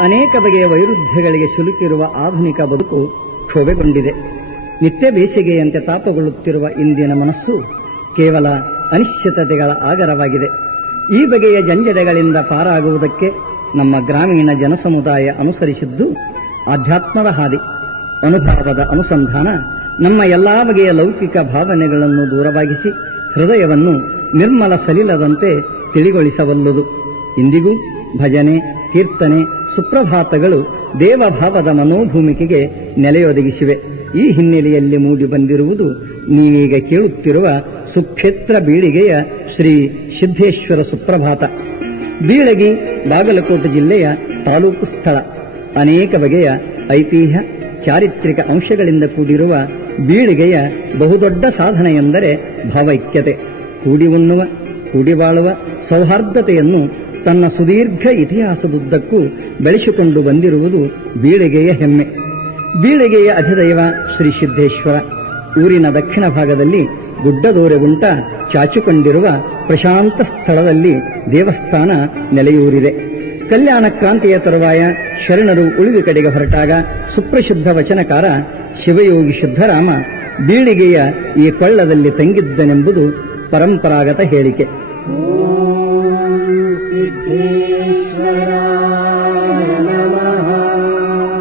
ಅನೇಕ ಬಗೆಯ ವೈರುಧ್ಯಗಳಿಗೆ ಸಿಲುಕಿರುವ ಆಧುನಿಕ ಬದುಕು ಕ್ಷೋಭೆಗೊಂಡಿದೆ. ನಿತ್ಯ ಬೇಸಿಗೆಯಂತೆ ತಾಪಗೊಳ್ಳುತ್ತಿರುವ ಇಂದಿನ ಮನಸ್ಸು ಕೇವಲ ಅನಿಶ್ಚಿತತೆಗಳ ಆಗರವಾಗಿದೆ. ಈ ಬಗೆಯ ಜಂಜಡಗಳಿಂದ ಪಾರಾಗುವುದಕ್ಕೆ ನಮ್ಮ ಗ್ರಾಮೀಣ ಜನಸಮುದಾಯ ಅನುಸರಿಸಿದ್ದು ಆಧ್ಯಾತ್ಮದ ಹಾದಿ. ಅನುಭವದ ಅನುಸಂಧಾನ ನಮ್ಮ ಎಲ್ಲಾ ಬಗೆಯ ಲೌಕಿಕ ಭಾವನೆಗಳನ್ನು ದೂರವಾಗಿಸಿ ಹೃದಯವನ್ನು ನಿರ್ಮಲ ಸಲಿಲದಂತೆ ತಿಳಿಗೊಳಿಸಬಲ್ಲುದು. ಇಂದಿಗೂ ಭಜನೆ, ಕೀರ್ತನೆ, ಸುಪ್ರಭಾತಗಳು ದೇವಭಾವದ ಮನೋಭೂಮಿಕೆಗೆ ನೆಲೆಯೊದಗಿಸಿವೆ. ಈ ಹಿನ್ನೆಲೆಯಲ್ಲಿ ಮೂಡಿ ಬಂದಿರುವುದು ನೀವೀಗ ಕೇಳುತ್ತಿರುವ ಸುಕ್ಷೇತ್ರ ಬೀಳಿಗೆಯ ಶ್ರೀ ಸಿದ್ದೇಶ್ವರ ಸುಪ್ರಭಾತ. ಬೀಳಗಿ ಬಾಗಲಕೋಟೆ ಜಿಲ್ಲೆಯ ತಾಲೂಕು ಸ್ಥಳ. ಅನೇಕ ಬಗೆಯ ಐತಿಹ್ಯ, ಚಾರಿತ್ರಿಕ ಅಂಶಗಳಿಂದ ಕೂಡಿರುವ ಬೀಳಿಗೆಯ ಬಹುದೊಡ್ಡ ಸಾಧನೆ ಎಂದರೆ ಭಾವೈಕ್ಯತೆ. ಕೂಡಿ ಉಣ್ಣುವ, ಕೂಡಿ ಬಾಳುವ ಸೌಹಾರ್ದತೆಯನ್ನು ತನ್ನ ಸುದೀರ್ಘ ಇತಿಹಾಸದುದ್ದಕ್ಕೂ ಬೆಳೆಸಿಕೊಂಡು ಬಂದಿರುವುದು ಬೀಳಿಗೆಯ ಹೆಮ್ಮೆ. ಬೀಳಿಗೆಯ ಅಧಿದೈವ ಶ್ರೀ ಸಿದ್ದೇಶ್ವರ ಊರಿನ ದಕ್ಷಿಣ ಭಾಗದಲ್ಲಿ ಗುಡ್ಡದೋರೆಗುಂಟ ಚಾಚಿಕೊಂಡಿರುವ ಪ್ರಶಾಂತ ಸ್ಥಳದಲ್ಲಿ ದೇವಸ್ಥಾನ ನೆಲೆಯೂರಿದೆ. ಕಲ್ಯಾಣ ಕ್ರಾಂತಿಯ ತರುವಾಯ ಶರಣರು ಉಳಿವಿ ಕಡೆಗೆ ಹೊರಟಾಗ ಸುಪ್ರಸಿದ್ಧ ವಚನಕಾರ ಶಿವಯೋಗಿ ಸಿದ್ದರಾಮ ಬೀಳಿಗೆಯ ಈ ಕೊಳ್ಳದಲ್ಲಿ ತಂಗಿದ್ದನೆಂಬುದು ಪರಂಪರಾಗತ ಹೇಳಿಕೆ.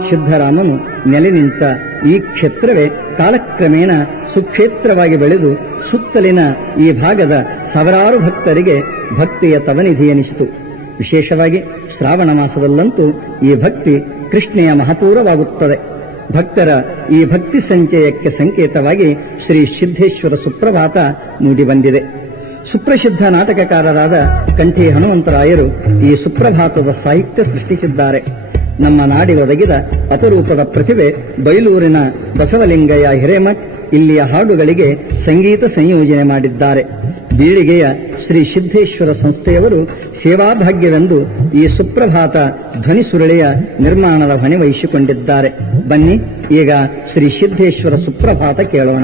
ಸಿದ್ದರಾಮನು ನೆಲೆ ನಿಂತ ಈ ಕ್ಷೇತ್ರವೇ ಕಾಲಕ್ರಮೇಣ ಸುಕ್ಷೇತ್ರವಾಗಿ ಬೆಳೆದು ಸುತ್ತಲಿನ ಈ ಭಾಗದ ಸಾವಿರಾರು ಭಕ್ತರಿಗೆ ಭಕ್ತಿಯ ತವನಿಧಿ ಎನಿಸಿತು. ವಿಶೇಷವಾಗಿ ಶ್ರಾವಣ ಮಾಸದಲ್ಲಂತೂ ಈ ಭಕ್ತಿ ಕೃಷ್ಣೆಯ ಮಹಾಪೂರವಾಗುತ್ತದೆ. ಭಕ್ತರ ಈ ಭಕ್ತಿ ಸಂಚಯಕ್ಕೆ ಸಂಕೇತವಾಗಿ ಶ್ರೀ ಸಿದ್ದೇಶ್ವರ ಸುಪ್ರಭಾತ ಮೂಡಿಬಂದಿದೆ. ಸುಪ್ರಸಿದ್ಧ ನಾಟಕಕಾರರಾದ ಕಂಠಿ ಹನುಮಂತರಾಯರು ಈ ಸುಪ್ರಭಾತದ ಸಾಹಿತ್ಯ ಸೃಷ್ಟಿಸಿದ್ದಾರೆ. ನಮ್ಮ ನಾಡಿಗೊದಗಿದ ಅಪರೂಪದ ಪ್ರತಿಭೆ ಬೈಲೂರಿನ ಬಸವಲಿಂಗಯ್ಯ ಹಿರೇಮಠ್ ಇಲ್ಲಿಯ ಹಾಡುಗಳಿಗೆ ಸಂಗೀತ ಸಂಯೋಜನೆ ಮಾಡಿದ್ದಾರೆ. ಬೀಳಿಗೆಯ ಶ್ರೀ ಸಿದ್ದೇಶ್ವರ ಸಂಸ್ಥೆಯವರು ಸೇವಾಭಾಗ್ಯವೆಂದು ಈ ಸುಪ್ರಭಾತ ಧ್ವನಿ ಸುರುಳಿಯ ನಿರ್ಮಾಣದ ಹೊಣೆ ವಹಿಸಿಕೊಂಡಿದ್ದಾರೆ. ಬನ್ನಿ ಈಗ ಶ್ರೀ ಸಿದ್ದೇಶ್ವರ ಸುಪ್ರಭಾತ ಕೇಳೋಣ.